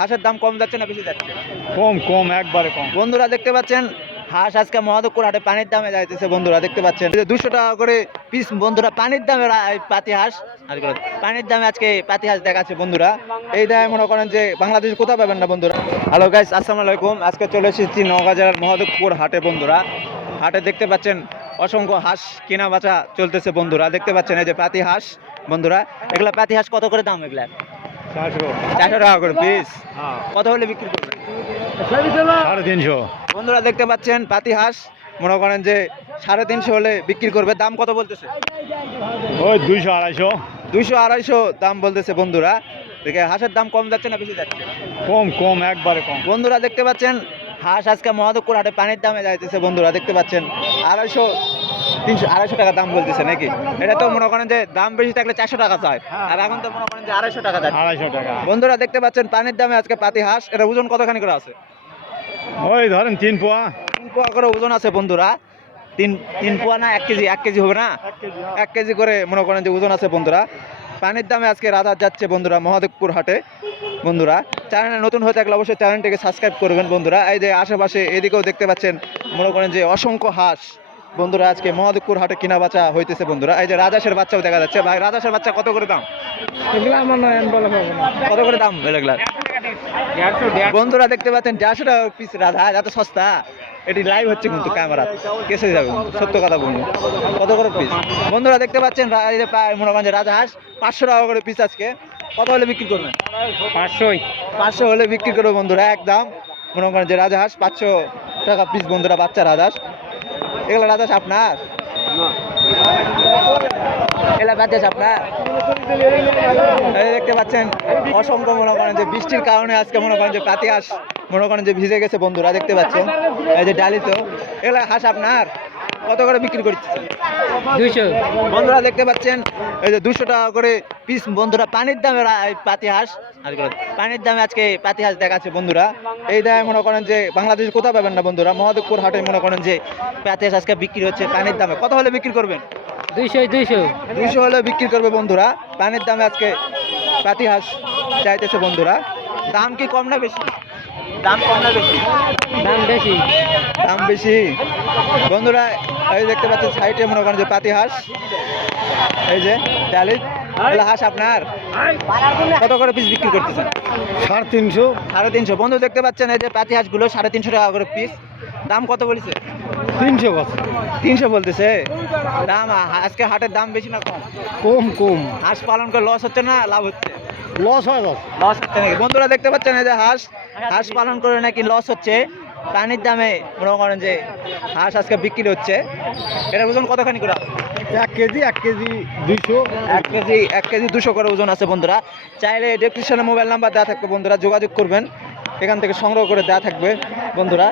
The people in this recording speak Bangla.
হাঁসের দাম কম যাচ্ছে না বেশি যাচ্ছে? কম কম একবারে কম। বন্ধুরা দেখতে পাচ্ছেন হাঁস আজকে মহাদেবপুর হাটে পানির দামে যাইতেছে। বন্ধুরা দেখতে পাচ্ছেন 200 টাকা করে পিস। বন্ধুরা পানির দামে পাতি হাঁস পানির দামে আজকে পাতি হাঁস দেখাচ্ছে। বন্ধুরা এই দামে মনে করেন যে বাংলাদেশ কোথাও পাবেন না। বন্ধুরা হ্যালো গাইস, আসসালামু আলাইকুম। আজকে চলে এসেছি নওগাঁ জেলার মহাদেবপুর হাটে। বন্ধুরা হাটে দেখতে পাচ্ছেন অসংখ্য হাঁস কেনা বেচা চলতেছে। বন্ধুরা দেখতে পাচ্ছেন এই যে পাতি হাঁস। বন্ধুরা এগুলা পাতি হাঁস কত করে দাম? এগুলা 400 টাকা করে পিস। কত হলে বিক্রি করবেন? 350। বন্ধুরা দেখতে পাচ্ছেন পাতি হাঁস মনে করেন যে 350 হলে বিক্রি করবে। দাম কত বলতেছে? ওই 200 250। 200 250 দাম বলতেছে। বন্ধুরা দেখে হাঁসের দাম কম যাচ্ছে না বেশি যাচ্ছে? কম কম একবারে কম। বন্ধুরা দেখতে পাচ্ছেন হাঁস আজকে মহাদেবপুর হাটে পানির দামে যাইতেছে। বন্ধুরা দেখতে পাচ্ছেন 250 300 250 টাকা দাম বলতেছে নাকি? এটা তো মনে করেন যে দাম বেশি থাকলে 400 টাকা চায়, আর এখন তো মনে করেন যে 250 টাকা যাচ্ছে। 250 টাকা। বন্ধুরা দেখতে পাচ্ছেন পানির দামে আজকে পাতি হাঁস। এটা ওজন কতখানি করে আছে? ওই ধরেন 3 পোয়া। 3 পোয়া করে ওজন আছে। বন্ধুরা 3 পোয়া না 1 কেজি? 1 কেজি হবে না, 1 কেজি করে মনে করেন যে ওজন আছে। বন্ধুরা পানির দামে আজকে রাজা যাচ্ছে। বন্ধুরা মহাদেবপুর হাটে। বন্ধুরা চ্যানেলে নতুন হয়ে থাকলে অবশ্যই চ্যানেলটিকে সাবস্ক্রাইব করবেন। বন্ধুরা এই যে আশেপাশে এদিকেও দেখতে পাচ্ছেন মনে করেন যে অসংখ্য হাঁস। বন্ধুরা আজকে মহাদেবপুর হাটে কিনা বাচ্চা হইতেছে। বন্ধুরা এই যে রাজহাঁসের বাচ্চাও দেখা যাচ্ছে। ভাই রাজহাঁসের বাচ্চা কত করে দাম? এগুলা আমার নয় বলা হবে না। কত করে দাম এগুলা? 150। বন্ধুরা দেখতে পাচ্ছেন 150 টাকা পিস রাজহাঁস। এত সস্তা? এটি লাইভ হচ্ছে কিন্তু ক্যামেরা কেসে যাবে, সত্য কথা বলুন। কত করে পিস? বন্ধুরা দেখতে পাচ্ছেন এই যে মনে করেন যে রাজহাঁস 500 টাকা করে পিস। আজকে কত হলে বিক্রি করবেন? 500 হলে বিক্রি করবো। বন্ধুরা একদম মনে করেন যে রাজহাঁস 500 টাকা পিস। বন্ধুরা বাচ্চা রাজহাঁস। এগুলো রাজহাঁস আপনার? এগুলা রাজহাঁস আপনার? এই দেখতে পাচ্ছেন অসংখ্য মনে করেন যে বৃষ্টির কারণে আজকে মনে করেন যে পাতি হাঁস মনে করেন যে ভিজে গেছে। বন্ধুরা দেখতে পাচ্ছেন এই যে ডালি। তো এগুলা হাঁস আপনার কত করে বিক্রি করতেছেন? 200। বন্ধুরা দেখতে পাচ্ছেন এই যে 200 টাকা করে পিস। বন্ধুরা পানির দামে পাতি হাঁস পানির দামে আজকে পাতি হাঁস দেখাচ্ছে। বন্ধুরা এই দামে মনে করেন যে বাংলাদেশ কোথাও পাবেন না। বন্ধুরা মহাদেবপুর হাটে মনে করেন যে পাতি হাঁস আজকে বিক্রি হচ্ছে পানির দামে। কত হলে বিক্রি করবেন? 200 হলে বিক্রি করবে। বন্ধুরা পানির দামে আজকে পাতি হাঁস চাইতেছে। বন্ধুরা দাম কি কম না বেশি? দাম কম না বেশি? দাম বেশি। বন্ধুরা এই দেখতে পাচ্ছেন সাইডে মনে করেন যে পাতি হাঁস। এই যে ডালি হাঁস আপনার কত করে পিস বিক্রি করতেছেন? 350। 350। বন্ধু দেখতে পাচ্ছেন এই যে পাতি হাঁসগুলো 350 টাকা করে পিস। দাম কত বলেছে? 300 বস। 300 বলতেছে। দাম আজকে হাটের দাম বেশি না কম? কম কম। হাঁস পালন করে লস হচ্ছে না লাভ হচ্ছে? লস হয় লস। লস হচ্ছে নাকি? বন্ধুরা দেখতে পাচ্ছেন এই যে হাঁস পালন করে নাকি লস হচ্ছে। পানির দামে মনে করেন যে হাঁস আজকে বিক্রি হচ্ছে। এটার ওজন কতখানি করে? 1 কেজি 1 কেজি 200। 1 কেজি 200 করে ওজন আছে। বন্ধুরা চাইলে ডেসক্রিপশনে মোবাইল নাম্বার দেওয়া থাকবে। বন্ধুরা যোগাযোগ করবেন, এখান থেকে সংগ্রহ করে দেওয়া থাকবে। বন্ধুরা